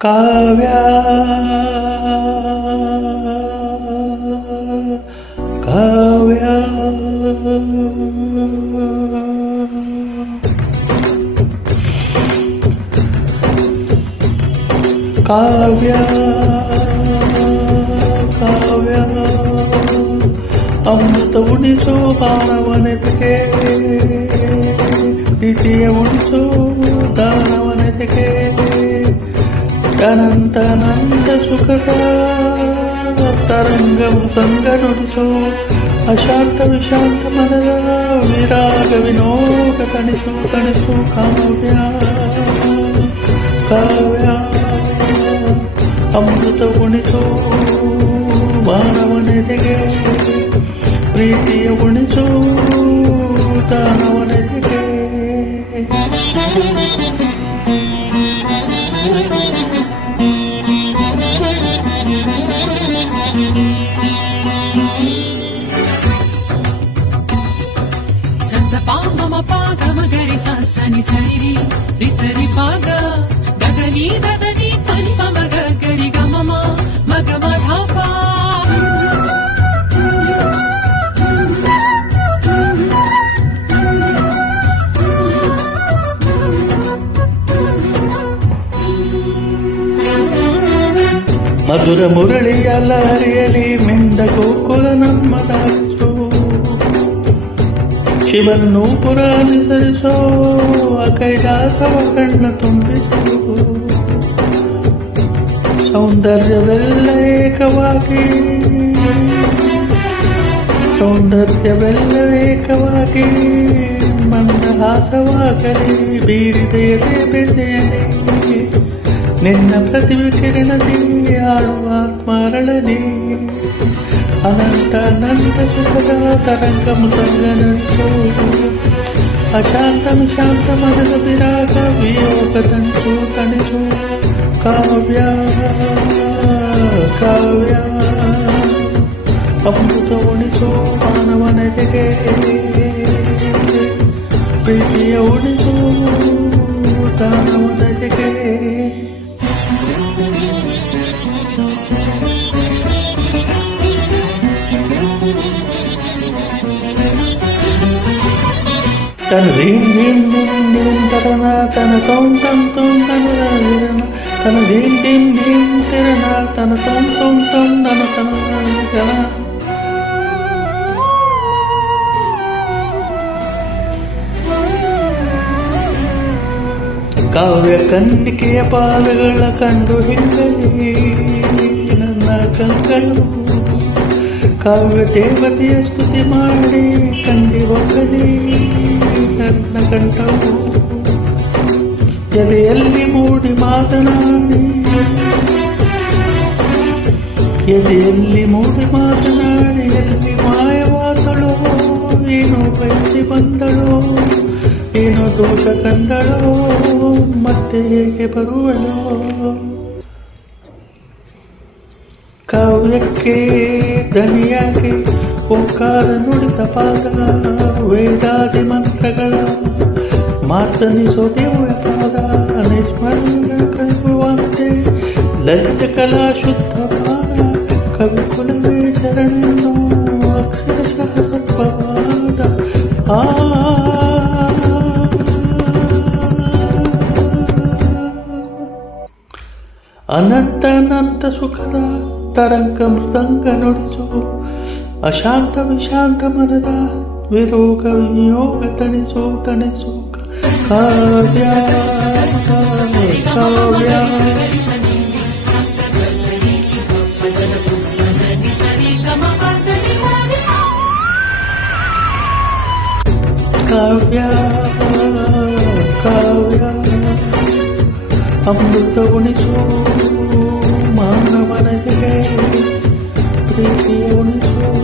ಕಾವ್ಯ ಕಾವ್ಯ ಕಾವ್ಯ ಕಾವ್ಯ ಅಮೃತ ಉಣಿಸೋ ಮಾನವನೆತೆಗೆ ಪ್ರೀತಿಯ ಉಣಿಸೋ ದಾನವನೆತೆಗೆ ಅನಂತಾನಂದ ಸುಖದ ತರಂಗ ಮೃದಂಗ ನುಡಿಸೋ ಅಶಾಂತ ವಿಶಾಂತ ಮನದ ವಿರಾಗ ವಿನೋಗ ತಣಿಸು ತಣಿಸು ಕಾವ್ಯ ಕಾವ್ಯ ಅಮೃತ ಉಣಿಸೋ ಮಾನವನೆದೆಗೆ ಪ್ರೀತಿಯ ಉಣಿಸೋ ದಾನವನೆದೆಗೆ ಪಾಗಮಗರಿ ಸನಿ ಸರಿ ರಿಸರಿ ಪಾಗ ಗಗನಿ ದದನಿ ಪರಿ ಮಗ ಗರಿ ಗಮಮ ಮಗ ಮಧಾಪ ಮಧುರ ಮುರಳಿಯ ಲಾರಿಯಲಿ ಮಿಂದ ಗೋಕುಲ ನಮ್ಮದಾಗಿಸು ಶಿವನ್ನು ಪುರಾಣಿಸರಿಸೋ ಕೈಲಾಸವ ಕಣ್ಣ ತುಂಬಿಸೋ ಸೌಂದರ್ಯವೆಲ್ಲ ಏಕವಾಗಿ ಸೌಂದರ್ಯವೆಲ್ಲ ಏಕವಾಗಿ ಮಂದಹಾಸವಾಗಲಿ ಬೀರಿದೆಯದೆ ಬೆಸೆಯಲಿ ನಿನ್ನ ಪ್ರತಿಭೆ ಕಿರಣದಿ ಆಳುವ ಆತ್ಮಾರಳಲಿ ಅನಂತಾನಂದ ಸುಖದ ತರಂಗ ಮೃದಂಗ ನಡೆಸೋ ಅಶಾಂತ ವಿಶಾಂತ ಮನದ ವಿರಾಗ ವಿಯೋಗ ತಣಿಸು ತಣಿಸು ಕಾವ್ಯ ಕಾವ್ಯ ಅಮೃತ ಉಣಿಸೋ ಮಾನವನೆದೆಗೆ ಪ್ರೀತಿಯ ಉಣಿಸೋ ದಾನವನೆದೆಗೆ ತನ ಧೀಂ ಧೀಂ ಧೀಂ ಧೀಂ ತರನ ತನ ತೋಂ ತಂ ತೋಂ ತನ ತನ ಧೀಂ ಧೀಂ ಧೀಂ ತಿರನ ತನ ತೋಂ ತೋಂ ತೋಂ ತನ ತನ ತನ ಕಾವ್ಯ ಕನ್ನಿಕೆಯ ಪಾದಗಳ ಕಂಡು ಹಿಂಗಲಿ ನನ್ನ ಕಂಗಳು ಕಾವ್ಯ ದೇವತೆಯ ಸ್ತುತಿ ಮಾಡಿ ಕಂಡಿ ಹೋಗಲಿ ನನ್ನ ಕಂಠವು ಎದೆಯಲ್ಲಿ ಮೂಡಿ ಮಾತನಾಡಿ ಎದೆಯಲ್ಲಿ ಮೂಡಿ ಮಾತನಾಡಿ ಎಲ್ಲಿ ಮಾಯವಾದಳೋ ಏನೋ ಬಯಸಿ ಬಂದಳೋ ಏನೋ ದೋಷ ಕಂಡಳೋ ಮತ್ತೆ ಹೇಗೆ ಬರುವಳೋ ಕಾವ್ಯಕ್ಕೆ ದನಿಯಾಗಿ ಓಂಕಾರ ನುಡಿತ ಪಾದ ವೇದಾದಿ ಮಂತ್ರಗಳ ಮಾತನಿಸೋ ದೇವ ಪಾದ ನಿಸ್ಮರಣ ಕೈಗುವಂತೆ ಲಲಿತ ಕಲಾ ಶುದ್ಧ ಪಾದ ಕವಿ ಕುಲವೇ ಶರಣೆನ್ನೋ ಅಕ್ಷರಶಃ ಸತ್ವವಾದ ಅನಂತ ಸುಖದ ತರಂಗ ಮೃದಂಗ ನುಡಿಸು ಅಶಾಂತ ವಿಶಾಂತ ಮನದ ವಿರೋಗ ವಿಯೋಗ ತಣಿಸು ತಣಿಸು ಕಾವ್ಯ ಕಾವ್ಯ ಕಾವ್ಯ ಕಾವ್ಯ ಅಮೃತ ಉಣಿಸು ಮಾನವನೆದೆಗೆ ಪ್ರೀತಿ ಉಂಟು